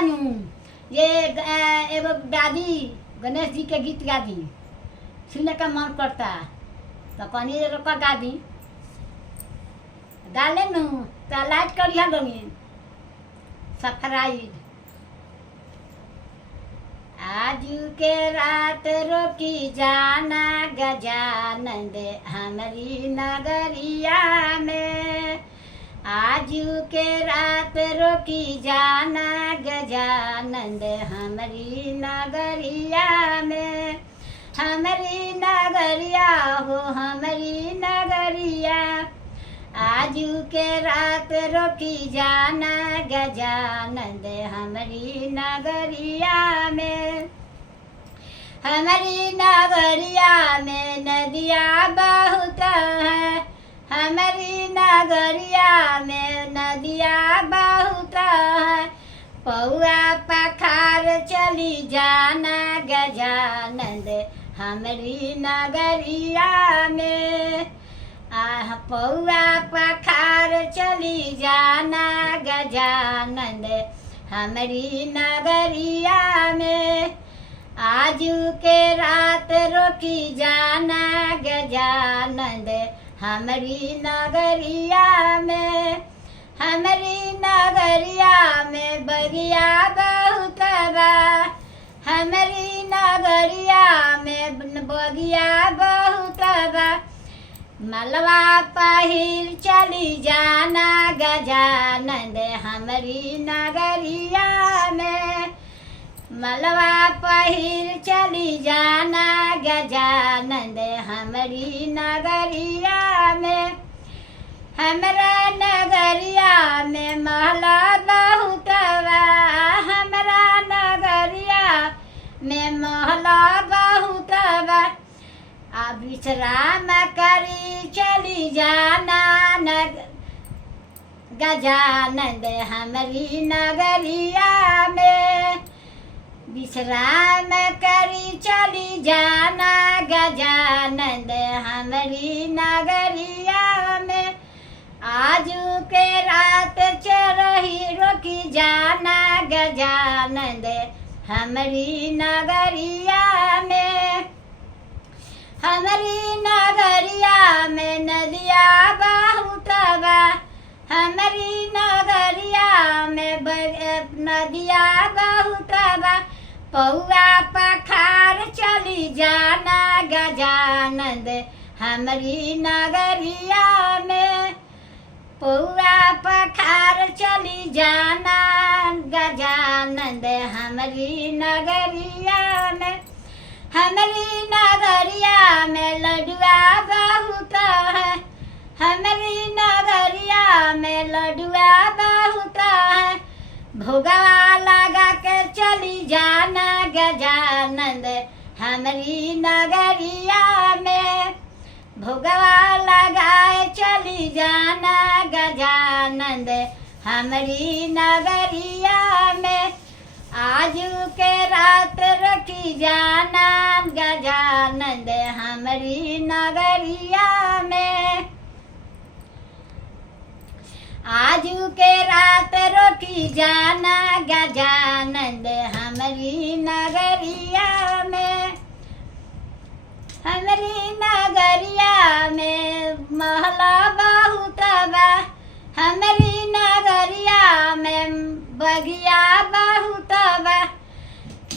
जानी ये एगो दादी गणेश जी के गीत गा दी, सुनने का मन करता तो कहीं रोका गा दी, गा ले नू तो लाइट करिया लोगी सफराइड। आजू के रात रोकी जाना गजानंद हमारी नगरिया में, आजू के रात रोकी जाना गजानंद हमारी नगरिया में, हमारी नगरिया हो हमारी नगरिया। आजू के रात रोकी जाना गजानंद हमारी नगरिया में, हमारी नगरिया में नदिया बहुत है, हमारी नगरिया में नदिया बहुत है। पौआ पखार चली जाना गजानंद हमारी नगरिया में, पौआ पखार चली जाना गजानंद हमारी नगरिया में। आजू के रात रोकी जाना गजानंद हमारी नगरिया में, हमारी नगरिया में बगिया बहुत बा, हमारी नगरिया में बगिया बहुत बा। मलवा पहिर चली जाना गजानंद हमारी नगरिया में, मलवा पहिर चली जाना गजानंद हमारी नगरिया में। हमरा नगरिया में महला बहुत बा, हमरा नगरिया में महला बहुत बा। विश्राम करी चली जाना गजानंद हमारी नगरिया में, विश्राम करी चली जाना गजानंद हमारी नगरिया में। आजू के रात चरही रोकी जाना गजानंद हमारी नगरिया में, हमारी नगरिया में नदिया बहुत बा, हमारी नगरिया में नदिया बहुत बा। पौआ पखार चली जाना गजानंद हमारी नगरिया में, पौआ पखार चली जाना गजानंद हमारी नगरिया में। हमारी नगरिया में लडुआ बहुत है, हमारी नगरिया में लडुआ बहुत है। भोगवा लगा के चली जाना गजानंद हमारी नगरिया में, भोगवा लगाए चली जाना गजानंद हमारी नगरिया में। आजू के रात रखी जाना गजानंद हमारी नगरिया में, आजू के रात रोकी जाना गजानंद हमारी नगरिया में, हमारी नगरिया में महला बहुत बा, हमारी नगरिया में बगिया बहुत बा।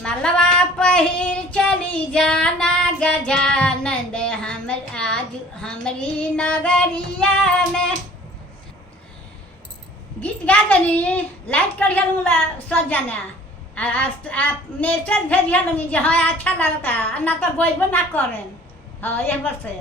मलवा पहिर चली जाना गजानंद हमारी नगरिया में। गीत गा दनी लाइक करिया लूँगा सब जाना, मैसेज भेजिया लूँगी जो हाँ अच्छा लगता, ना तो बोलबो ना करें। हाँ एक बार से